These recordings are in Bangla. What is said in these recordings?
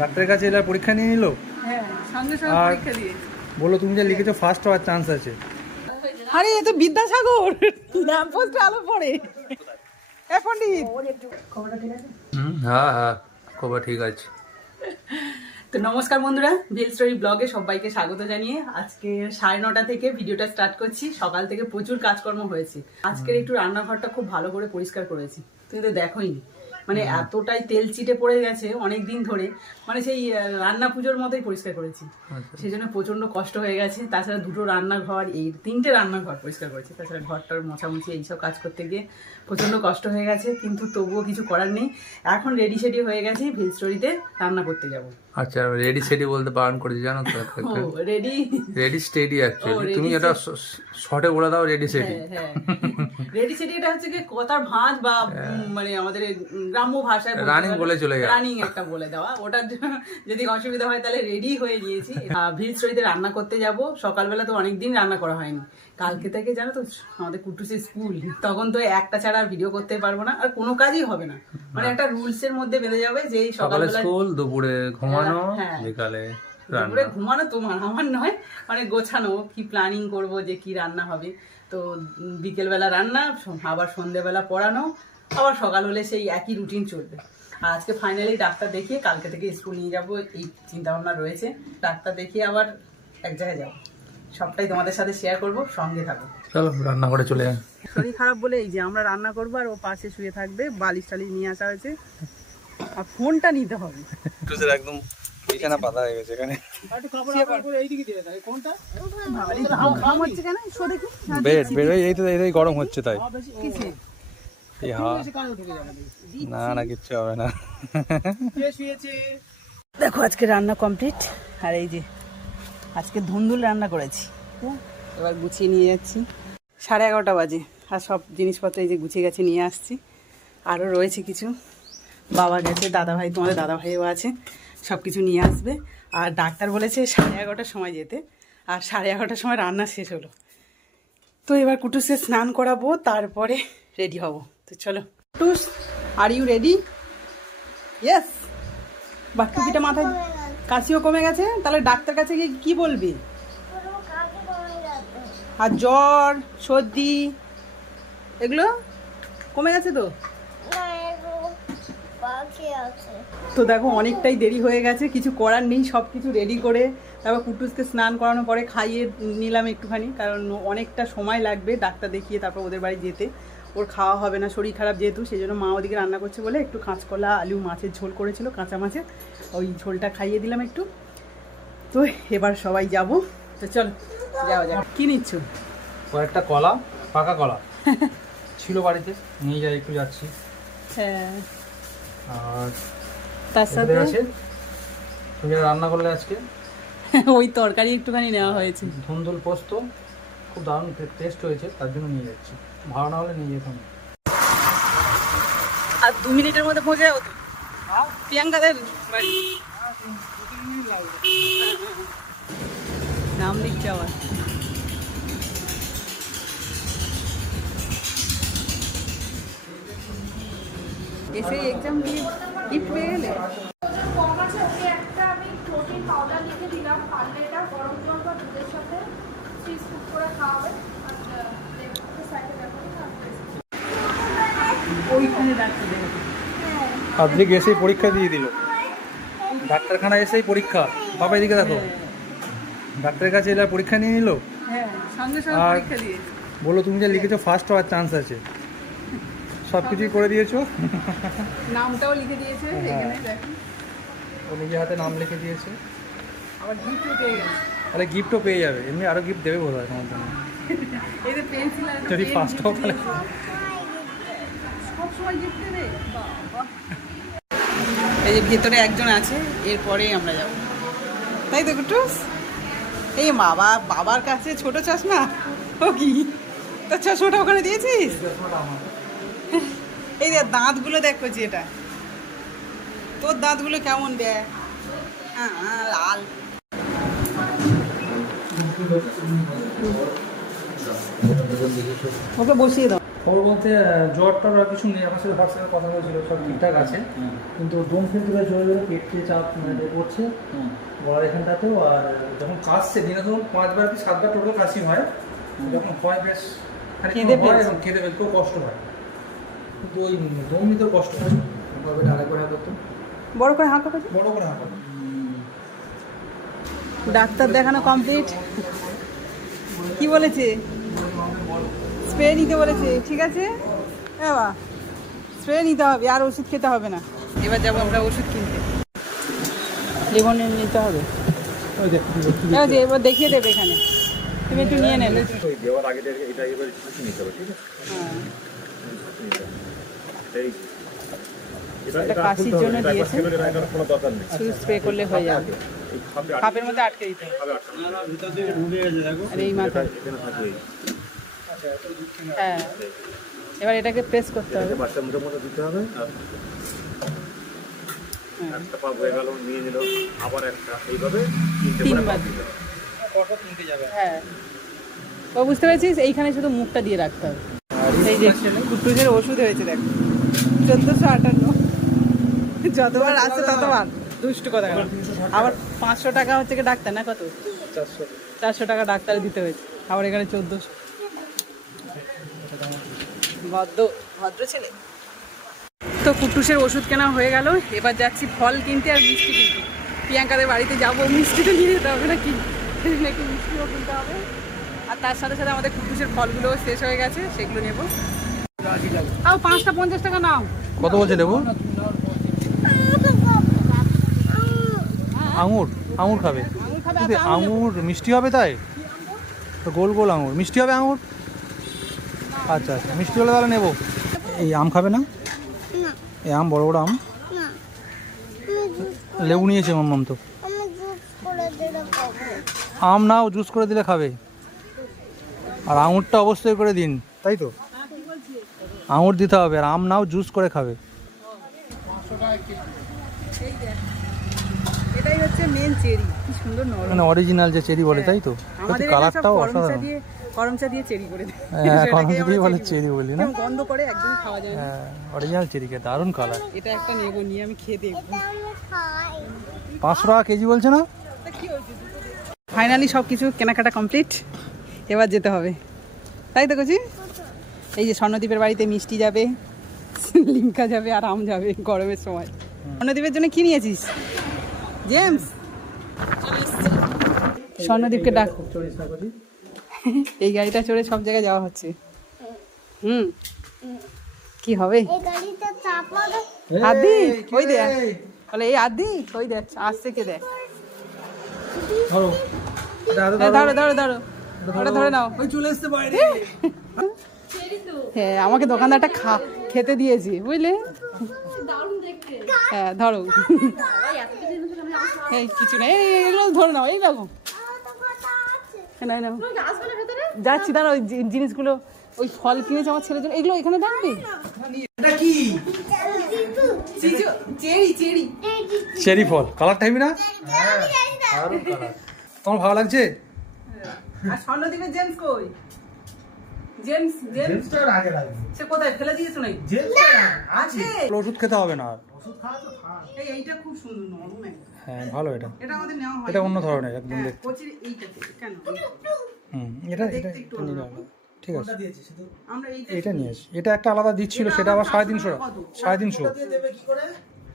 ডাক্তারের কাছে এলে পরীক্ষা নিয়ে নিল। হ্যাঁ, সঙ্গে সঙ্গে আর পরীক্ষা দিয়েছি। বলো তুমি যা লিখেছো ফার্স্ট হওয়ার চান্স আছে। আরে এ তো বিদ্যাসাগর, ল্যাম্পপোস্টে আলো পড়ে। এ পণ্ডিত, হ্যাঁ হ্যাঁ, খবর ঠিক আছে। তো নমস্কার বন্ধুরা, ভিল স্টোরি ব্লগে সবাইকে স্বাগত জানিয়ে আজকে 9:30 থেকে ভিডিওটা স্টার্ট করছি। সকাল থেকে প্রচুর কাজকর্ম হয়েছে। আজকের একটু রান্নাঘরটা খুব ভালো করে পরিষ্কার করেছি, তুমি তো দেখোইনি। মানে এতটাই তেল চিটে পড়ে গেছে অনেক দিন ধরে, মানে সেই রান্না পুজোর মতোই পরিষ্কার করেছি। সেই জন্য প্রচন্ড কষ্ট হয়ে গেছে। তাছাড়া দুটো রান্নাঘর, এই 3টে রান্নাঘর পরিষ্কার করেছি। তাছাড়া ঘরটার মোছামুছি এইসব কাজ করতে গিয়ে প্রচন্ড কষ্ট হয়ে গেছে, কিন্তু তবুও কিছু করার নেই। এখন রেডি সেডি হয়ে গেছি, ভিল স্টোরিতে রান্না করতে যাবো। আচ্ছা, রেডি সেডি বলতে বারণ করেছি জানো তো। রেডি রেডি স্টেডি অ্যাকচুয়ালি, তুমি এটা শর্টে বলে দাও রেডি সেডি। হ্যাঁ, রেডি সেডি এটা হচ্ছে কি কথার ভাঁজ বা মানে আমাদের গ্রাম্য ভাষায় রানিং বলে চলে যাও, রানিং একটা বলে দেওয়া। ওটার যদি অসুবিধা হয় তাহলে রেডি হয়ে গিয়েছি। ভিল স্টোরিতে রান্না করতে যাব। সকালবেলা তো অনেকদিন রান্না করা হয়নি। কালকে থেকে জানো তো আমাদের কুটুসের স্কুল, তখন তো একটা ছাড়া আর ভিডিও করতে পারবো না, আর কোনো কাজই হবে না। মানে একটা রুলস এর মধ্যে বেঁধে যাবে যে সকালে স্কুল, দুপুরে ঘুমানো, বিকালে দুপুরে ঘুমানো তোমার, আমার নয়। মানে গোছানো, কি প্ল্যানিং করব যে কি রান্না হবে। তো বিকেলবেলা রান্না, আবার সন্ধ্যেবেলা পড়ানো, আবার সকাল হলে সেই একই রুটিন চলবে। আর আজকে ফাইনালি ডাক্তার দেখিয়ে কালকে থেকে স্কুল নিয়ে যাবো, এই চিন্তা ভাবনা রয়েছে। ডাক্তার দেখিয়ে আবার এক জায়গায় যাবো, সবটাই তোমাদের সাথে শেয়ার করবো, সঙ্গে থাকো। চলো রান্না করে চলে যাই। শরীর খারাপ বলে এই যে আমরা রান্না করবো, আর ও পাশে শুয়ে থাকবে। বালিশ টালিশ নিয়ে আসা হয়েছে, আর ফোনটা নিতে হবে। একদম বিছানা পাতা হয়ে গেছে এখানে। এই গরম হচ্ছে তাই। না না, কিচ্ছু হবে না। দেখো আজকে রান্না কমপ্লিট। আর এই যে আজকে ধুন্দুল রান্না করেছি, এবার গুছিয়ে নিয়ে যাচ্ছি। 11:30 বাজে, আর সব জিনিসপত্র এই যে গুছিয়ে গেছে নিয়ে আসছি। আরও রয়েছে কিছু, বাবা গেছে, দাদাভাই, তোমাদের দাদাভাইও আছে, সব কিছু নিয়ে আসবে। আর ডাক্তার বলেছে 11:30টার সময় যেতে, আর 11:30টার সময় রান্না শেষ হলো। তো এবার কুটুসকে স্নান করাবো, তারপরে রেডি হব। তো চলো Kutus, are you ready? Yes. বাটুকিটা মাথায়, কাশিও কমে গেছে, তাহলে ডাক্তার কাছে গিয়ে কি বলবি? আর জ্বর, সর্দি এগুলো কমে গেছে তো? তো দেখো অনেকটাই দেরি হয়ে গেছে, কিছু করার নেই। সব কিছু রেডি করে তারপর কুটুসকে স্নান করানোর পরে খাইয়ে নিলাম একটুখানি, কারণ অনেকটা সময় লাগবে ডাক্তার দেখিয়ে তারপর ওদের বাড়ি যেতে। ওর খাওয়া হবে না, শরীর খারাপ যেহেতু, সেই জন্য মা ওদিকে রান্না করছে বলে একটু কাঁচকলা, আলু, মাছের ঝোল করেছিল, কাঁচা মাছের, ওই ঝোলটা খাইয়ে দিলাম একটু। তো এবার সবাই যাব, তো চল যাওয়া যাক। কি নিচ্ছ? কয়েকটা কলা, পাকা কলা ছিল বাড়িতে, নিয়ে যাই, একটু যাচ্ছি। হ্যাঁ, আর তার সাথে আছে তুমি রান্না করলে আজকে ওই তরকারি একটুখানি নেওয়া হয়েছে, ধুন্দুল পোস্ত, খুব দারুণ টেস্ট হয়েছে, তার জন্য নিয়ে যাচ্ছি। ভালো না হলে নিয়ে যেতাম। আর 2 মিনিটের মধ্যে পৌঁছে যাবো তো প্রিয়াঙ্কাদের বাড়ি। নাম লিখছে আবার। এসে এক্সাম দিয়ে গিফট পেয়ে গেলে ওইখানে ডাক্তার দেখাতে। আদ্রিক এসেই পরীক্ষা দিয়ে দিল, ডাক্তারখানায় এসেই পরীক্ষা। বাবা এদিকে দেখো, ডাক্তারের কাছে এলে পরীক্ষা নিয়ে নিল। হ্যাঁ, সঙ্গে সঙ্গে আর পরীক্ষা দিয়েছে। বলো তুমি যা লিখেছো ফার্স্ট হওয়ার চান্স আছে। সব কিছুই করে দিয়েছো, নামটাও লিখে দিয়েছে এখানে দেখো, ও নিজের হাতে নাম লিখে দিয়েছে। আবার গিফটও পেয়ে গেছে। তাহলে গিফটও পেয়ে যাবে, এমনি আরও গিফট দেবে বোধ হয় তোমার জন্য। এই যে পেন্সিল, আর যদি ফার্স্ট হও তাহলে সবসময় গিফট দেবে। এই যে ভেতরে একজন আছে, এরপরে আমরা যাব, তাই তো কুটুস? এই বাবার কাছে ছোট চশমা, ও কি তোর চশমাটা ওখানে দিয়েছিস? এই যে দাঁতগুলো দেখ করছি, এটা তোর দাঁতগুলো কেমন দেখ, লাল। ওকে বসিয়ে দাও। খবর বলতে জ্বরটার আর কিছু নেই, আমার সাথে হোয়াটসঅ্যাপে কথা হয়েছিল, সব ঠিকঠাক আছে, কিন্তু দম ফেলতে জোরে জোরে পেট দিয়ে চাপ পড়ছে গলার এখানটাতেও। আর যখন কাশছে দিনে ধরুন 5বার কি 7বার টোটাল কাশি হয়, যখন হয় বেশ কেঁদে হয় এবং কেঁদে ফেলতেও কষ্ট হয়, কিন্তু ওই দম নিতেও কষ্ট হয়। এটা আরেকবার হাঁকা করতো, বড় করে হাঁকা করো। বড় করে হাঁকা। ডাক্তার দেখানো কমপ্লিট। কি বলেছে? স্প্রে নিতে বলেছে, ঠিক আছে বাবা, স্প্রে নিতে হবে, আর ওষুধ খেতে হবে না। এবার যাবো আমরা ওষুধ কিনতে, লিভনের নিতে হবে। ওই দেখ ঠিক আছে, এবার দেখিয়ে দেবে এখানে, তুমি একটু নিয়ে নেবে। দেওয়ার আগে এটা এবার কিছু নিতে হবে, ঠিক আছে? হ্যাঁ, এই এটা কাশির জন্য দিয়েছে, এটা কোনো দরকার নেই। শুধু স্প্রে করলে হয়ে যাবে। এই খাপে কাপের মধ্যে আটকে দিতে হবে। আর এই মাথা, এখানে থাকবে। হ্যাঁ, এবার এটাকে প্রেস করতে হবে। বাচ্চার মুখের মধ্যে দিতে হবে। আর একটা পাপ হয়ে গেল, নিয়ে নিল, আবার একটা, এইভাবে 3বার। হ্যাঁ, তো বুঝতে পেরেছিস, এইখানে শুধু মুখটা দিয়ে রাখতে হবে। এই যে কুট্টুসের ওষুধ হয়েছে দেখ, 1458। যতবার আসছে ততবার দুষ্টু কথা। আবার 500 টাকা হচ্ছে কি ডাক্তার, না কত? 400 টাকা ডাক্তারে দিতে হয়েছে, আবার এখানে 1400। ভদ্র ছেলে। তো কুট্টুসের ওষুধ কেনা হয়ে গেল, এবার যাচ্ছি ফল কিনতে আর মিষ্টি কিনতে। প্রিয়াঙ্কাদের বাড়িতে যাবো, মিষ্টি তো নিয়ে যেতে হবে নাকি, নাকি মিষ্টিও কিনতে হবে। আর তার সাথে সাথে আমাদের কুট্টুসের ফলগুলো শেষ হয়ে গেছে, সেগুলো নেবো। তাও 5টা 50 টাকা নাও। কত বলছে নেবো? আঙুর, আঙুর খাবে? আঙুর মিষ্টি হবে তাই তো, গোল গোল আঙুর মিষ্টি হবে আঙুর। আচ্ছা আচ্ছা, মিষ্টি হলে তাহলে নেবো। এই আম খাবে না? এই আম বড় বড় আম। লেবু নিয়েছে মাম্মাম তো। আম নাও, জুস করে দিলে খাবে। আর আঙুরটা অবশ্যই করে দিন, তাই তো? আঙুর দিতে হবে, আর আম নাও, জুস করে খাবে। এটাই হচ্ছে মেন চেরি, কি সুন্দর নরম, মানে অরিজিনাল যে চেরি বলে, তাই তো? আমাদের কালারটাও করমচা অসাধারণ। দিয়ে, করমচা দিয়ে চেরি করে দেয়। হ্যাঁ, করমচা দিয়ে বলে চেরি বলি না? গন্ধ করে, একদম খাওয়া যায় না। হ্যাঁ, অরিজিনাল চেরিকে দারুণ কালার। এটা একটা নেবো, নিয়ে আমি খেয়ে দেখবো। 500 টাকা কেজি বলছে না? ফাইনালি সব কিছু কেনাকাটা কমপ্লিট, এবার যেতে হবে, তাই তো কচি? এই যে স্বর্ণদ্বীপের বাড়িতে মিষ্টি যাবে, লিমকা যাবে, আর আম যাবে গরমের সময়। স্বর্ণদ্বীপের জন্য কি নিয়েছিস জেমস? স্বর্ণদ্বীপকে ডাক, এই গাড়িটা চড়ে সব জায়গায় যাওয়া হচ্ছে। কি হবে? আদি ওই দেখ, বলে এই আদি ওই দেখ আসছে, কে দেখ। ধরো ধরো ধরো ধরো, ওটা ধরে নাও। ওই চলে আসছে বাইরে। হ্যাঁ, আমাকে দোকানদারটা খেতে দিয়েছে, বুঝলে? হ্যাঁ ধরো, এই কিছু নেই, এগুলো ধরে নাও, এই দেখো। নাও নাও, যাচ্ছি, দাঁড়া, ওই জিনিসগুলো, ওই ফল কিনেছে আমার ছেলের জন্য, এগুলো এখানে দাঁড়াবে। এটা কি? চেরি, চেরি, চেরি ফল, কালার টাইপই না? দারুণ কালার। তোমার ভালো লাগছে? আর স্বর্ণদ্বীপের জেমস কই? জেমস, জেমস আগে লাগবে। সে কোথায় ফেলে দিয়েছো নাকি? আছে, ওষুধ খেতে হবে না আর। এইটা খুব সুন্দর নরম একটা। হ্যাঁ ভালো, এটা এটা আমাদের নেওয়া হয়। এটা অন্য ধরনের একদম হ্যাঁ, দেখতে। কচির এইটাতে কেন? এটা দেখতে এটা একটু নিলে অন্যরকম। হবে। ঠিক আছে, আমরা এইটা এটা নিয়ে আসি। এটা একটা আলাদা দিচ্ছিল, সেটা আবার 350 টাকা। 350।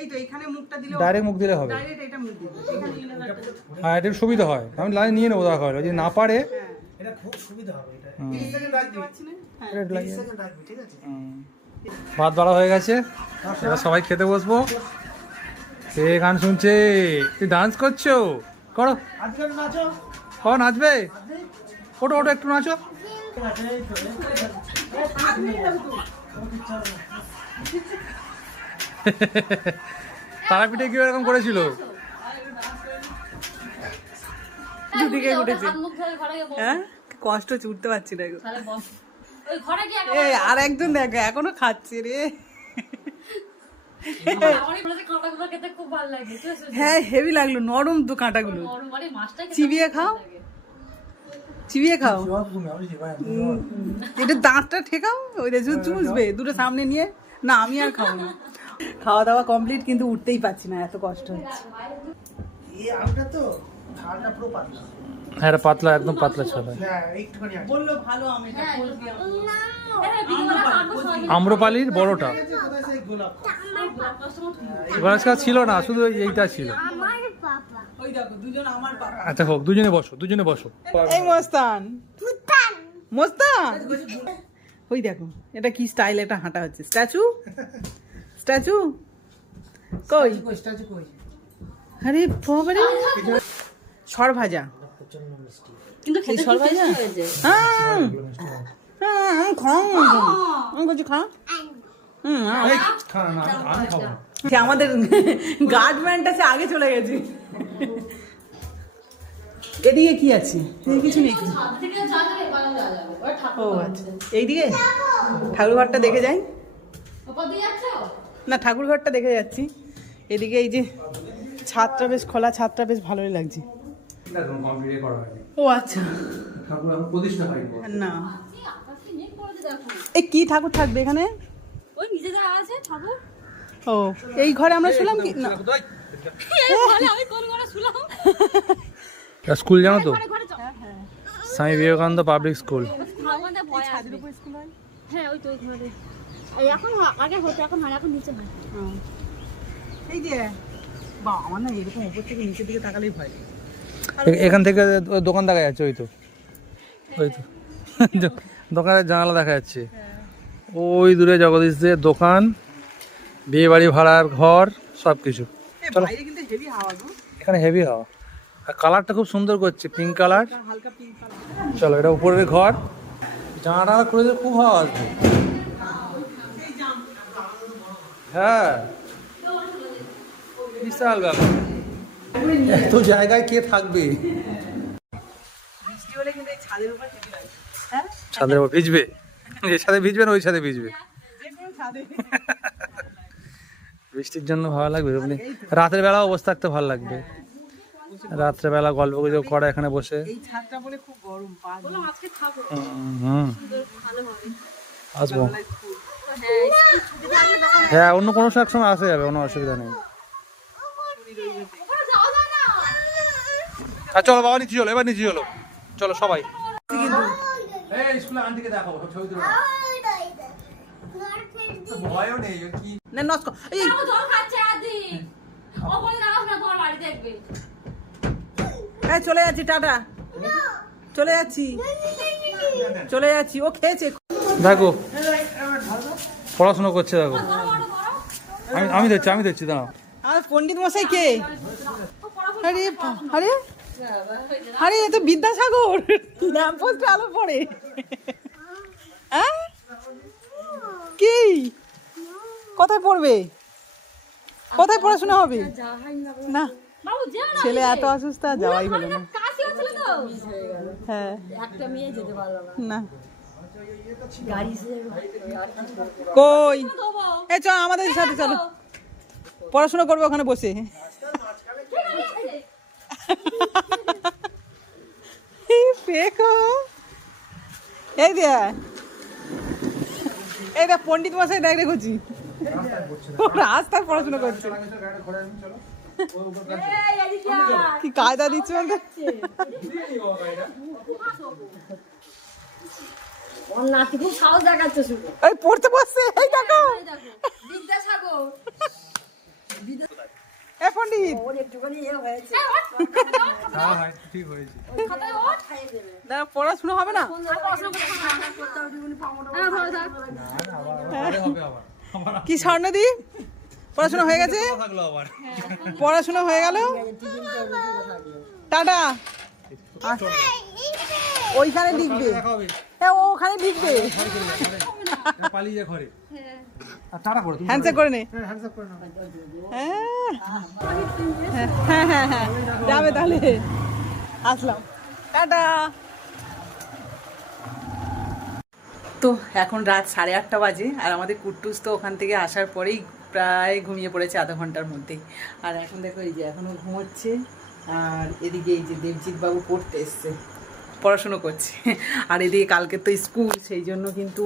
এই তো এখানে মুখটা দিলে ডাইরেক্ট মুখ দিলে হবে। ডাইরেক্ট এটা মুখ দিলে এখানে নিলে একটা। হ্যাঁ, এটার সুবিধা হয়। আমি লাইন নিয়ে নেবো, দেখা হলো যদি না পারে। এটা খুব সুবিধা হবে এটা। দেখতে পাচ্ছি না? হ্যাঁ, এটা লাগিয়ে- সেকেন্ড রাখবি, ঠিক আছে? ভাত বাড়া হয়ে গেছে, এবার সবাই খেতে বসবো। সে গান শুনছে, তুই ডান্স করছো, করো আজকে নাচো। করো, নাচবে, ওটো ওটো একটু নাচো। তারাপীঠে কি এরকম করেছিল? দুদিকে উঠেছে। হ্যাঁ, কষ্ট হচ্ছে, উঠতে পারছি না গো। এই আর একজন দেখো এখনো খাচ্ছে রে। হ্যাঁ, হেভি লাগলো, নরম তো কাঁটাগুলো, চিবিয়ে খাও। চিবিয়ে খাও। আমি চিবাই না। এটা দাঁতটা ঠেকাও, ওই যে চুষবে দুটো সামনে নিয়ে। না আমি আর খাবো না। খাওয়া দাওয়া কমপ্লিট, কিন্তু উঠতেই পারছি না, এত কষ্ট হচ্ছে। এই আমটা তো ঝালটা পুরো পাতলা। হ্যাঁ এটা পাতলা, একদম পাতলা ছাড়া। হ্যাঁ একটুখানি আছে। বললো ভালো আম এটা, আম্রপালির বড়টা কোথায় সেই গোলাপ? গণেশ গাছ ছিল না, শুধু এইটা ছিল। ওই দেখো দুজন আমার বাবা। আচ্ছা হোক, দুজনে বসো, দুজনে বসো। এই মোস্তান, মোস্তান ওই দেখো এটা কি স্টাইল, এটা হাঁটা হচ্ছে। স্ট্যাচু, স্ট্যাচু কই? স্ট্যাচু কই? আরে বাবারে, সর ভাজা, প্রচন্ড মিষ্টি। কিন্তু খেতে সর ভাজা। হ্যাঁ হ্যাঁ খাও, আমি বলছি খা। এই, খা না, আমি খাবো না। আমাদের গার্ডম্যান আছে, আগে চলে গেছে। এদিকে কি আছে? এদিকে কিছু নেই। ও আচ্ছা, এইদিকে ঠাকুর ঘরটা দেখে যাই। না ঠাকুর ঘরটা দেখে যাচ্ছি। এদিকে এই যে ছাদটা বেশ খোলা, ছাদটা বেশ ভালোই লাগছে। ও আচ্ছা, ঠাকুর এখন প্রতিষ্ঠা হয়নি। না এই কি ঠাকুর থাকবে এখানে? ওই নিচে যা আছে ঠাকুর। ও এই ঘরে আমরা শুলাম কি না? আমি কোন ঘরে শুলাম? স্কুল জানো তো, ঘরে চল। Swami Vivekananda public school. আমাদের ভয় আসবে। হ্যাঁ ওই তো ওই ঘরে। এই এখন আগে হতো, এখন হয় না, এখন নিচে হয়। এই যে বা আমার না এরকম উপর থেকে নিচের দিকে তাকালেই ভয়। এখান থেকে দোকান দেখা যাচ্ছে, ওই তো দোকানের জানালা দেখা যাচ্ছে। ওই দূরে জগদীশদের দোকান, বিয়ে বাড়ি ভাড়ার ঘর, সব কিছু। বাইরে কিন্তু হেভি হাওয়া গো, এখানে হেভি হাওয়া, আর কালারটা খুব সুন্দর করছে, পিঙ্ক কালার। হালকা পিঙ্ক কালার। চলো, এটা উপরের ঘর, জানালা করে দিলে খুব হাওয়া আসবে। হ্যাঁ বিশাল ব্যাপার, এত জায়গায় কে থাকবে? বৃষ্টি হলে কিন্তু এই ছাদের উপর হেভি লাগে। হ্যাঁ ছাদের উপর ভিজবে, এই ছাদে ভিজবে না ওই ছাদে ভিজবে? যে কোনো ছাদে। বৃষ্টির জন্য ভালো লাগবে, এমনি রাতের বেলা অবস্থা থাকতে ভালো লাগবে। রাত্রে বেলা গল্প গুজব করা এখানে বসে। এই ছাদটা বলে খুব গরম, পা বললাম আজকে খাবো। হুম, ভালো হবে। আসবো। হ্যাঁ স্কুল ছুটি থাকলে তখন হ্যাঁ অন্য কোনো সময় আসা যাবে, কোনো অসুবিধা নেই। ওখানে যাওয়া যায় না। আর চলো বাবা, নিচে চলো, এবার নিচে চলো, চলো সবাই। স্কুলে আন্টিকে দেখাবো, ছবি তুলবো। ভয়ও নেই কি। না নস্ক এই ও জল খাচ্ছে আদি। ও বলে দাঁড়াও না, তোমার বাড়ি দেখবে। এই চলে যাচ্ছি, টাটা, চলে যাচ্ছি, চলে যাচ্ছি। ও খেয়েছে। দেখো পড়াশোনা করছে, দেখো। আমি দেখছি দাঁড়াও। আমার পণ্ডিত মশাই কে? আরে আরে আরে এ তো বিদ্যাসাগর, ল্যাম্পপোস্টে আলো পড়ে। হ্যাঁ কি কোথায় পড়বে? কোথায় পড়াশোনা হবে? না বাবু যেও না। ছেলে এত অসুস্থ, আর যাওয়াই হলো না। কাশি হচ্ছিল তো। হ্যাঁ একটা মেয়ে যেতে পারলো না। না গাড়ি সে কই? দেবো। এই চ আমাদের সাথে চলো, পড়াশোনা করবে ওখানে বসে। দেখো এই দেখ পণ্ডিত মশাই দেখ রেখেছি, রাস্তায় পড়াশোনা করছে। এই এদিকে আয়। কি কায়দা দিচ্ছে বলতে? ওর নাতি খুব সাহস দেখাচ্ছে শুধু। এই পড়তে বসছে, এই দেখো বিদ্যাসাগর। এ পণ্ডিত ওর একটুখানি ইয়ে হয়েছে। হ্যাঁ ঠিক হয়েছে। খাতায় ওর খাইয়ে দেবে। না পড়াশোনা হবে না? হবে আবার কি স্বর্ণদীপ পড়াশোনা হয়ে গেছে? থাকলো আবার। পড়াশোনা হয়ে গেল, টাটা। ওইখানে লিখবে, দেখা হবে, হ্যাঁ ও ওখানে লিখবে। পালিয়ে যা ঘরে। আর তাড়া করো তুমি। হ্যান্ডশেক করে নে। হ্যান্ডস আপ করে নাও। হ্যাঁ হ্যাঁ হ্যাঁ যাবে তাহলে, আসলাম, টাটা। তো এখন রাত 8:30 বাজে, আর আমাদের কুট্টুস তো ওখান থেকে আসার পরেই প্রায় ঘুমিয়ে পড়েছে আধা ঘন্টার মধ্যেই। আর এখন দেখো এই যে এখনও ঘুমোচ্ছে। আর এদিকে এই যে দেবজিৎ বাবু পড়তে এসছে, পড়াশুনো করছে। আর এদিকে কালকে তো স্কুল, সেই জন্য কিন্তু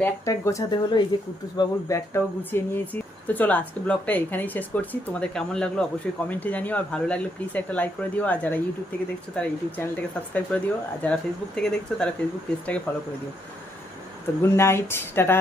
ব্যাগ ট্যাগ গোছাতে হলো। এই যে কুট্টুসবাবুর ব্যাগটাও গুছিয়ে নিয়েছি। তো চলো আজকে ব্লগটা এখানেই শেষ করছি। তোমাদের কেমন লাগলো অবশ্যই কমেন্টে জানিও, আর ভালো লাগলে প্লিজ একটা লাইক করে দিও, আর যারা ইউটিউব থেকে দেখছো তারা ইউটিউব চ্যানেলটাকে সাবস্ক্রাইব করে দিও, আর যারা ফেসবুক থেকে দেখছো তারা ফেসবুক পেজটাকে ফলো করে দিও। তো গুড নাইট, টাটা।